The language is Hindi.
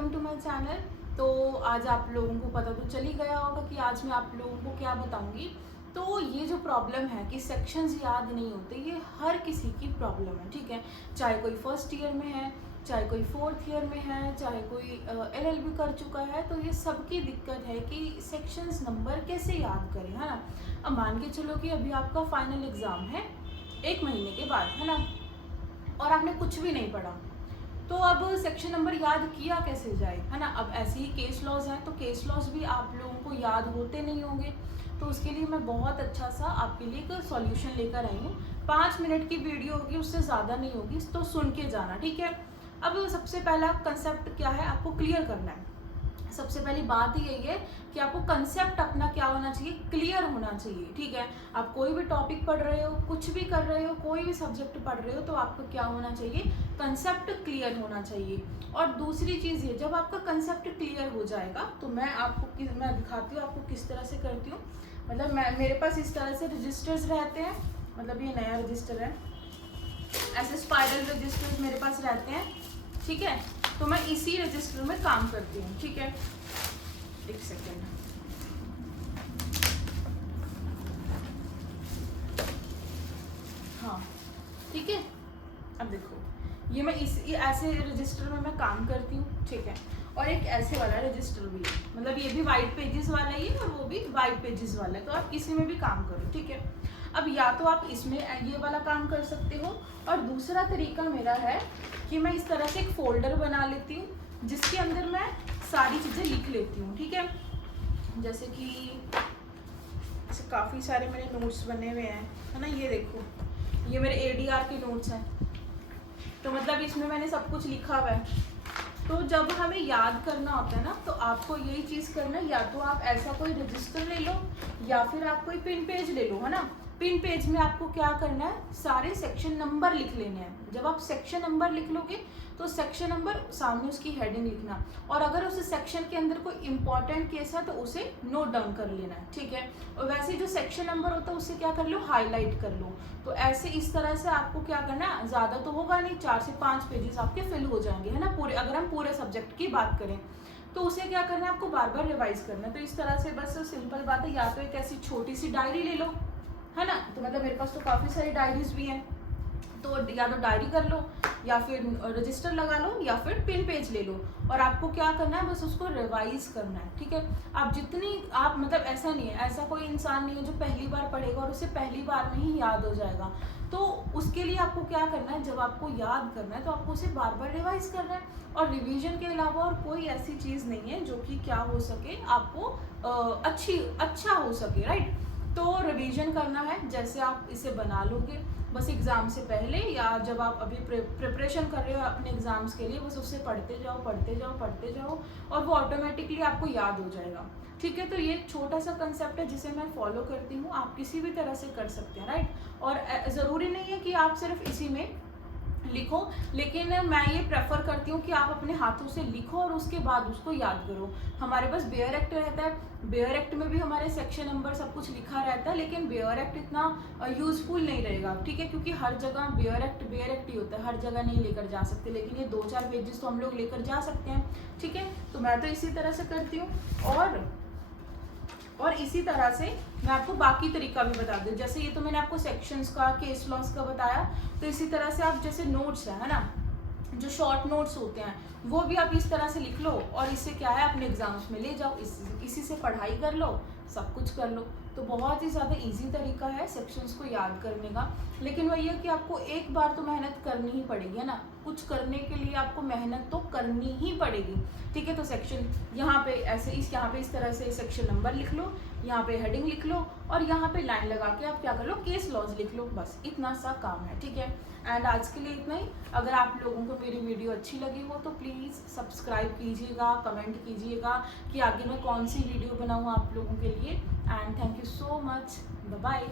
Welcome to my channel. तो आज आप लोगों को पता तो चल ही गया होगा कि आज मैं आप लोगों को क्या बताऊंगी। तो ये जो प्रॉब्लम है कि सेक्शंस याद नहीं होते, ये हर किसी की प्रॉब्लम है, ठीक है। चाहे कोई फर्स्ट ईयर में है, चाहे कोई फोर्थ ईयर में है, चाहे कोई LLB कर चुका है, तो ये सबकी दिक्कत है कि सेक्शंस नंबर कैसे याद करें, है ना। अब मान के चलो कि अभी आपका फाइनल एग्ज़ाम है 1 महीने के बाद, है ना, और आपने कुछ भी नहीं पढ़ा, तो अब सेक्शन नंबर याद किया कैसे जाए, है ना। अब ऐसे ही केस लॉज हैं, तो केस लॉज भी आप लोगों को याद होते नहीं होंगे। तो उसके लिए मैं बहुत अच्छा सा आपके लिए एक सॉल्यूशन लेकर आई हूँ। 5 मिनट की वीडियो होगी, उससे ज़्यादा नहीं होगी, तो सुन के जाना, ठीक है। अब सबसे पहला कंसेप्ट क्या है, आपको क्लियर करना है। सबसे पहली बात ही यही है कि आपको कंसेप्ट अपना क्या होना चाहिए, क्लियर होना चाहिए, ठीक है। आप कोई भी टॉपिक पढ़ रहे हो, कुछ भी कर रहे हो, कोई भी सब्जेक्ट पढ़ रहे हो, तो आपको क्या होना चाहिए, कंसेप्ट क्लियर होना चाहिए। और दूसरी चीज़ ये, जब आपका कंसेप्ट क्लियर हो जाएगा तो मैं दिखाती हूँ आपको किस तरह से करती हूँ। मतलब मेरे पास इस तरह से रजिस्टर्स रहते हैं, मतलब ये नया रजिस्टर है, ऐसे स्पाइरल रजिस्टर्स मेरे पास रहते हैं, ठीक है। तो मैं इसी रजिस्टर में काम करती हूँ, ठीक है। एक सेकेंड, हाँ ठीक है। अब देखो, ये मैं ऐसे रजिस्टर में मैं काम करती हूँ, ठीक है। और एक ऐसे वाला रजिस्टर भी है, मतलब ये भी वाइट पेजेस वाला ही है और वो भी वाइट पेजेस वाला है, तो आप किसी में भी काम करो, ठीक है। अब या तो आप इसमें ये वाला काम कर सकते हो, और दूसरा तरीका मेरा है कि मैं इस तरह से एक फोल्डर बना लेती हूँ जिसके अंदर मैं सारी चीज़ें लिख लेती हूँ, ठीक है। जैसे कि ऐसे काफ़ी सारे मेरे नोट्स बने हुए हैं, है ना। ये देखो, ये मेरे ADR के नोट्स हैं, तो मतलब इसमें मैंने सब कुछ लिखा हुआ है। तो जब हमें याद करना होता है ना, तो आपको यही चीज़ करना है, या तो आप ऐसा कोई रजिस्टर ले लो या फिर आप कोई पिन पेज ले लो, है ना। पिन पेज में आपको क्या करना है, सारे सेक्शन नंबर लिख लेने हैं। जब आप सेक्शन नंबर लिख लोगे तो सेक्शन नंबर सामने उसकी हेडिंग लिखना, और अगर उस सेक्शन के अंदर कोई इंपॉर्टेंट केस है तो उसे नोट डाउन कर लेना है, ठीक है। और वैसे जो सेक्शन नंबर होता है उसे क्या कर लो, हाईलाइट कर लो। तो ऐसे इस तरह से आपको क्या करना है, ज़्यादा तो होगा नहीं, 4 से 5 पेजेस आपके फिल हो जाएंगे, है ना, पूरे, अगर हम पूरे सब्जेक्ट की बात करें। तो उसे क्या करना है, आपको बार बार रिवाइज करना है। तो इस तरह से बस सिंपल बात है, या तो एक ऐसी छोटी सी डायरी ले लो, है ना। तो मतलब मेरे पास तो काफ़ी सारी डायरीज भी हैं, तो या तो डायरी कर लो, या फिर रजिस्टर लगा लो, या फिर पिन पेज ले लो, और आपको क्या करना है, बस उसको रिवाइज करना है, ठीक है। आप जितनी आप मतलब ऐसा नहीं है, ऐसा कोई इंसान नहीं है जो पहली बार पढ़ेगा और उसे पहली बार में ही याद हो जाएगा। तो उसके लिए आपको क्या करना है, जब आपको याद करना है तो आपको उसे बार बार रिवाइज करना है। और रिवीजन के अलावा और कोई ऐसी चीज़ नहीं है जो कि क्या हो सके, आपको अच्छा हो सके, राइट। तो रिवीजन करना है, जैसे आप इसे बना लोगे बस एग्ज़ाम से पहले, या जब आप अभी प्रिपरेशन कर रहे हो अपने एग्ज़ाम्स के लिए, बस उससे पढ़ते जाओ पढ़ते जाओ पढ़ते जाओ, और वो ऑटोमेटिकली आपको याद हो जाएगा, ठीक है। तो ये छोटा सा कंसेप्ट है जिसे मैं फॉलो करती हूँ, आप किसी भी तरह से कर सकते हैं, राइट। और ज़रूरी नहीं है कि आप सिर्फ इसी में लिखो, लेकिन मैं ये प्रेफर करती हूँ कि आप अपने हाथों से लिखो और उसके बाद उसको याद करो। हमारे पास बेयर एक्ट रहता है, बेयर एक्ट में भी हमारे सेक्शन नंबर सब कुछ लिखा रहता है, लेकिन बेयर एक्ट इतना यूज़फुल नहीं रहेगा, ठीक है, क्योंकि हर जगह बेयर एक्ट ही होता है, हर जगह नहीं लेकर जा सकते, लेकिन ये 2-4 पेजेस तो हम लोग लेकर जा सकते हैं, ठीक है। तो मैं तो इसी तरह से करती हूँ, और इसी तरह से मैं आपको बाकी तरीका भी बता दूँ। जैसे ये तो मैंने आपको सेक्शंस का, केस लॉस का बताया, तो इसी तरह से आप जैसे नोट्स है ना, जो शॉर्ट नोट्स होते हैं वो भी आप इस तरह से लिख लो, और इससे क्या है, अपने एग्जाम्स में ले जाओ, इसी से पढ़ाई कर लो, सब कुछ कर लो। तो बहुत ही ज़्यादा इजी तरीका है सेक्शंस को याद करने का, लेकिन वही है कि आपको एक बार तो मेहनत करनी ही पड़ेगी, है ना। कुछ करने के लिए आपको मेहनत तो करनी ही पड़ेगी, ठीक है। तो सेक्शन यहाँ पे ऐसे यहाँ पे इस तरह से सेक्शन नंबर लिख लो, यहाँ पे हेडिंग लिख लो, और यहाँ पे लाइन लगा के आप क्या कर लो, केस लॉज लिख लो, बस इतना सा काम है, ठीक है। एंड आज के लिए इतना ही। अगर आप लोगों को मेरी वीडियो अच्छी लगी हो तो प्लीज़ सब्सक्राइब कीजिएगा, कमेंट कीजिएगा कि आगे मैं कौन सी वीडियो बनाऊँ आप लोगों के लिए। And thank you so much, bye bye.